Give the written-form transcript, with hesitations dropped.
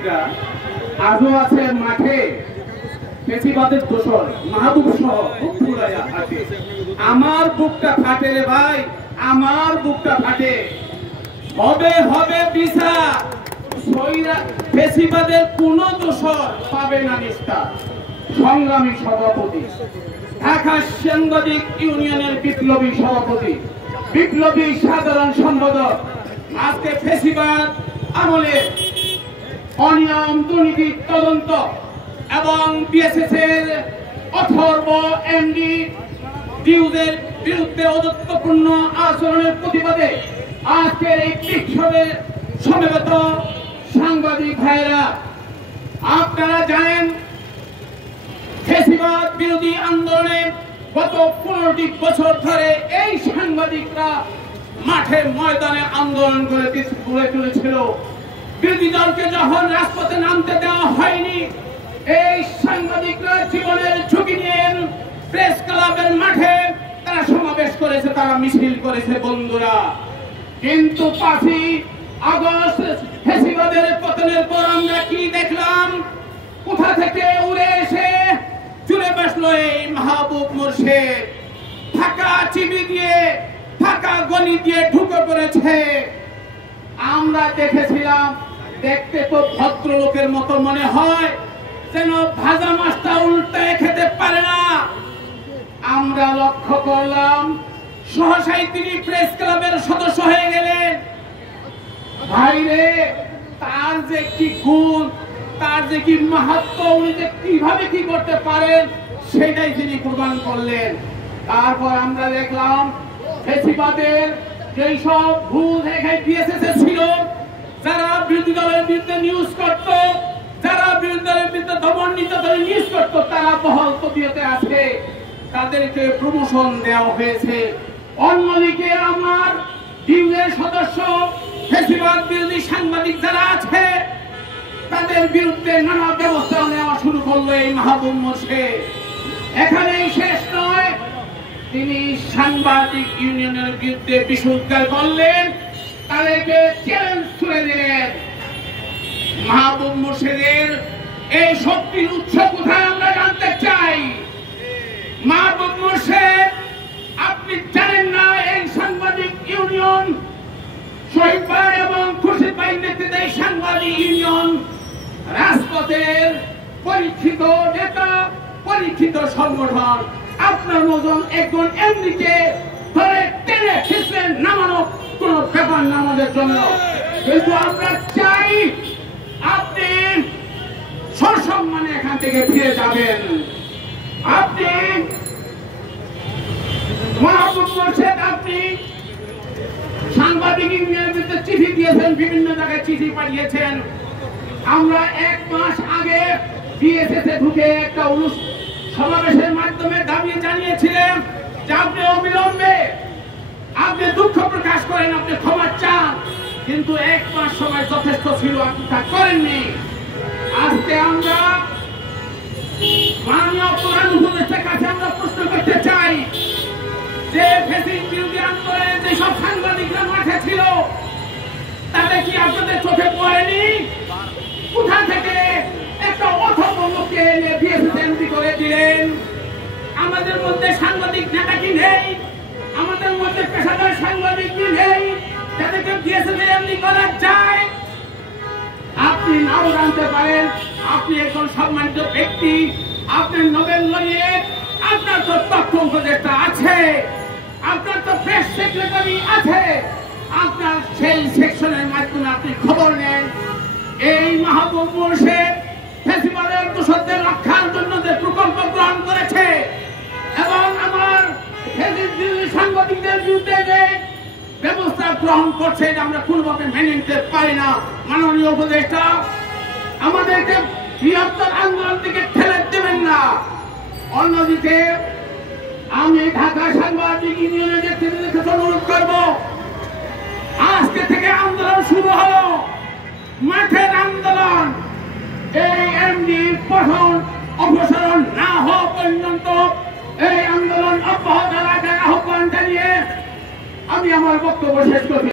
সাংবাদিকরা আজও আছে মাঠে, ফেসিবাদের দোষর মাহবুব সহ বুক ফুলাইয়া হাঁটে। আমার বুকটা ফাটে রে ভাই, আমার বুকটা ফাটে। হবে হবে বিচার, ফেসিবাদের কোন দোষর পাবে না নিস্তার। সংগ্রামী সভাপতি, ঢাকা সাংবাদিক ইউনিয়নের বিপ্লবী সভাপতি, বিপ্লবী সাধারণ সম্পাদক, আজকে ফেসিবাদ আমলে অনিয়ম দুর্নীতি তদন্ত এবং বিএসএস এর অথর্ব এমডি ডিউজের বিরুদ্ধে অদত্তপূর্ণ আচরণের প্রতিবাদে আজকের এই বিক্ষোভে সমবেত সাংবাদিক ভাইরা, আপনারা জানেন ফেসিবাদ বিরোধী আন্দোলনে গত 15টি বছর ধরে এই সাংবাদিকরা মাঠে ময়দানে আন্দোলন করে তুলেছিল। বিরোধী দলকে যখন রাজপথে নামতে দেওয়া হয়নি, এই সাংবাদিকরা জীবনের ঝুঁকি নিয়ে প্রেস ক্লাবের মাঠে তারা সমাবেশ করেছে, তারা মিছিল করেছে বন্ধুরা। কিন্তু 5ই আগস্ট ফেসিবাদের পতনের পর আমরা কি দেখলাম? কোথা থেকে উড়ে এসে চলে বসলো এই মাহবুব মোর্শেদ, ফাঁকা চিবি দিয়ে ফাঁকা গলি দিয়ে ঢুকে পড়েছে। আমরা দেখেছিলাম, দেখতে তো ভদ্রলোকের মতো মনে হয়, যেন ভাজা মাছটা উল্টায় খেতে পারে না। আমরা লক্ষ্য করলাম সহসাই তিনি প্রেস ক্লাবের সদস্য হয়ে গেলেন। ভাইরে, তার যে কি গুণ, তার যে কি মাহাত্ম্য, উনি যে কিভাবে কি করতে পারেন সেটাই তিনি প্রমাণ করলেন। তারপর আমরা দেখলাম ফেসিবাদের যেই সব ভুল রেখে বিএসএস ছিল, যারা বিরোধী দলের বিরুদ্ধে নিউজ করত, যারা বিরোধী দলের বিরুদ্ধে দমন নির্যাতনের নিউজ করত, তারা বহাল তবিয়তে আছে, তাদেরকে প্রমোশন দেওয়া হয়েছে। অন্যদিকে আমার ডিউজের সদস্য ফেসিবাদ বিরোধী সাংবাদিক যারা আছে, তাদের বিরুদ্ধে নানা ব্যবস্থা নেওয়া শুরু করলো এই মাহবুব মোর্শেদ। এখানেই শেষ নয়, তিনি সাংবাদিক ইউনিয়নের বিরুদ্ধে বিষোদ্গার করলেন, তাদেরকে চ্যালেঞ্জ ছুড়ে দিলেন। মাহবুব মোর্শেদের এই শক্তির উৎস কোথায় আমরা জানতে চাই। মাহবুব মোর্শেদ, আপনি জানেন না এই সাংবাদিক ইউনিয়ন, শহীদ ভাই এবং খুরশিদ ভাই নেতৃত্বে সাংবাদিক ইউনিয়ন রাজপথের পরীক্ষিত নেতা, পরীক্ষিত সংগঠন। আপনার মতন একজন এমডিকে ধরে টেনে খিচড়ে নামানো কোন ব্যাপার না আমাদের জন্য, কিন্তু আমরা চাই আপনি সসম্মানে এখান থেকে ফিরে যাবেন। আপনি মাহবুব মোর্শেদ, আপনি সাংবাদিক ইউনিয়নের বিরুদ্ধে চিঠি দিয়েছেন, বিভিন্ন জায়গায় চিঠি পাঠিয়েছেন। আমরা 1 মাস আগে বিএসএস এ ঢুকে একটা সমাবেশের মাধ্যমে দাবি জানিয়েছিলেন যে আপনি অবিলম্বে আপনি দুঃখ প্রকাশ করেন, আপনি ক্ষমা চান, কিন্তু 1 মাস সময় যথেষ্ট ছিল, আপনি তা করেননি। আজকে আমরা মাননীয় প্রধান উপদেষ্টার কাছে আমরা প্রশ্ন করতে চাই যে ফ্যাসিস্ট বিরোধী আন্দোলনে যেসব সাংবাদিকরা মাঠে ছিল, তাদের কি আপনাদের চোখে পড়েনি? কোথা থেকে একটা অথর্বকে এনে বিএসএস এমপি করে দিলেন? আমাদের মধ্যে সাংবাদিক নেতা কি নেই? আমাদের মধ্যে পেশাদার সাংবাদিক কি নেই যাদেরকে বিএসএস এমপি করা যায়? আপনি নাও জানতে পারেন, আপনি একজন সম্মানিত ব্যক্তি, আপনার নোবেল লরিয়েট, আপনার তো তথ্য উপদেষ্টা আছে, আপনার তো প্রেস সেক্রেটারি আছে, আপনার সেই সেকশনের মাধ্যমে আপনি খবর নেন। এই মাহবুব মোর্শেদ ফেসিবাদের দোষরদের রক্ষার জন্য যে প্রকল্প গ্রহণ করেছে এবং আমার সাংবাদিকদের বিরুদ্ধে যে ব্যবস্থা গ্রহণ করছে, এটা আমরা কোনোভাবে মেনে নিতে পারি না। মাননীয় উপদেষ্টা, আমাদেরকে বৃহত্তর আন্দোলন থেকে ঠেলে দেবেন না। অন্যদিকে আমি ঢাকা সাংবাদিক ইউনিয়নের নেতৃত্বের কাছে অনুরোধ করব, আজকে থেকে আন্দোলন শুরু হলো, মাঠের আন্দোলন। এই এমডির পতন অপসারণ না হওয়া পর্যন্ত এই আন্দোলন অব্যাহত রাখার আহ্বান জানিয়ে আমি আমার বক্তব্য শেষ করছি।